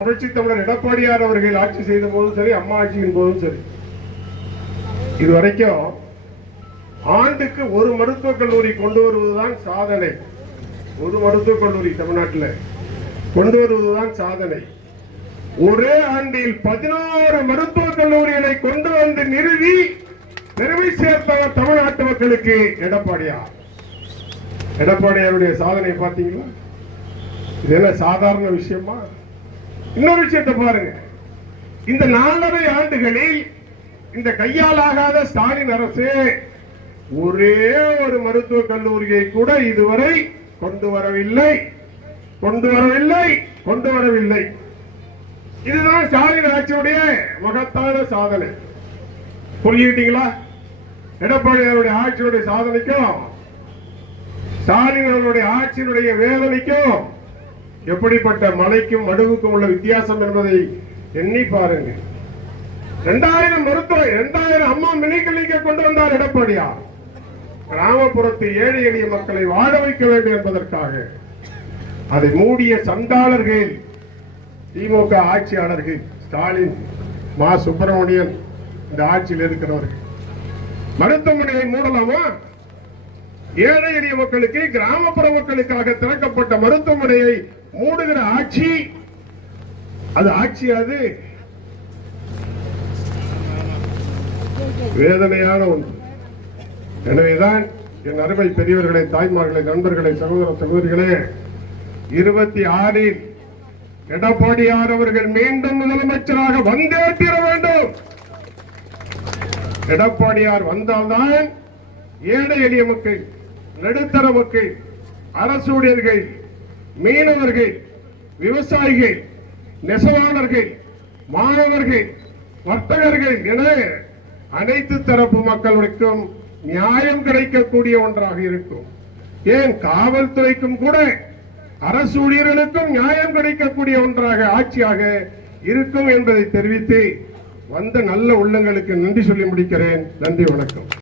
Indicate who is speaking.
Speaker 1: புரட்சி தமிழர் எடப்பாடியார் அவர்கள் ஆட்சி செய்த போதும் சரி அம்மா ஆட்சியின் போதும் சரி. இதுவரைக்கும் ஆண்டுக்கு ஒரு மருத்துவக் கல்லூரி கொண்டு வருவதுதான் சாதனை. ஒரு மருத்துவக் கல்லூரி தமிழ்நாட்டில் கொண்டு வருவதுதான் சாதனை. ஒரே ஆண்டில் பதினாறு மருத்துவக் கல்லூரிகளை கொண்டு வந்து நிறுவி நிறைவை சேர்த்தவர் தமிழ்நாட்டு மக்களுக்கு எடப்பாடியார். எடப்பாடியாருடைய சாதனை பார்த்தீங்களா? இதெல்லாம் என்ன சாதாரண விஷயமா? இன்னொரு விஷயத்தை பாருங்க. இந்த நாலரை ஆண்டுகளில் இந்த கையாலாகாத ஸ்டாலின் அரசு ஒரே ஒரு மருத்துவக் கல்லூரியை கூட இதுவரை கொண்டு வரவில்லை. கொண்டு வரவில்லை கொண்டு வரவில்லை. இதுதான் ஸ்டாலின் ஆட்சியுடைய மகத்தான சாதனை. புரிஞ்சுக்கிட்டீங்களா? எடப்பாடியாருடைய ஆட்சியுடைய சாதனைக்கும் ஸ்டாலின் அவருடைய ஆட்சியினுடைய வேதனைக்கும் எப்படிப்பட்ட மலைக்கும் மடுவுக்கும் உள்ள வித்தியாசம் என்பதை எண்ணி பாருங்க இரண்டாயிரம் மருத்துவ இரண்டாயிரம் அம்மா மினி கொண்டு வந்தார் எடப்பாடியார் கிராமப்புறத்து ஏழை எளிய மக்களை வாழ வைக்க வேண்டும் என்பதற்காக. அதை மூடிய சந்தாளர்கள் திமுக ஆட்சியாளர்கள் ஸ்டாலின் மா. சுப்பிரமணியன் இந்த ஆட்சியில் இருக்கிறவர்கள். மருத்துவமனையை மூடலாமா? ஏழை எளிய மக்களுக்கு கிராமப்புற மக்களுக்காக திறக்கப்பட்ட மருத்துவமனையை மூடுகிற ஆட்சி அது ஆட்சி அது வேதனையான ஒன்று. எனவேதான் என் அருமை பெரியவர்களை தாய்மார்களை நண்பர்களை சகோதர சகோதரிகளே இருபத்தி ஆறில் எடப்பாடியார் அவர்கள் மீண்டும் முதலமைச்சராக வந்தே தீர வேண்டும். எடப்பாடியார் வந்தால்தான் ஏழை எளிய மக்கள் நடுத்தர மக்கள் அரசு ஊழியர்கள் மீனவர்கள் விவசாயிகள் நெசவாளர்கள் மாணவர்கள் வர்த்தகர்கள் என அனைத்து தரப்பு மக்களுக்கும் நியாயம் கிடைக்கக்கூடிய ஒன்றாக இருக்கும். ஏன் காவல்துறைக்கும் கூட அரசு ஊழியர்களுக்கும் நியாயம் கிடைக்கக்கூடிய ஒன்றாக ஆட்சியாக இருக்கும் என்பதை தெரிவித்து வந்த நல்ல உள்ளங்களுக்கு நன்றி சொல்லி முடிக்கிறேன். நன்றி வணக்கம்.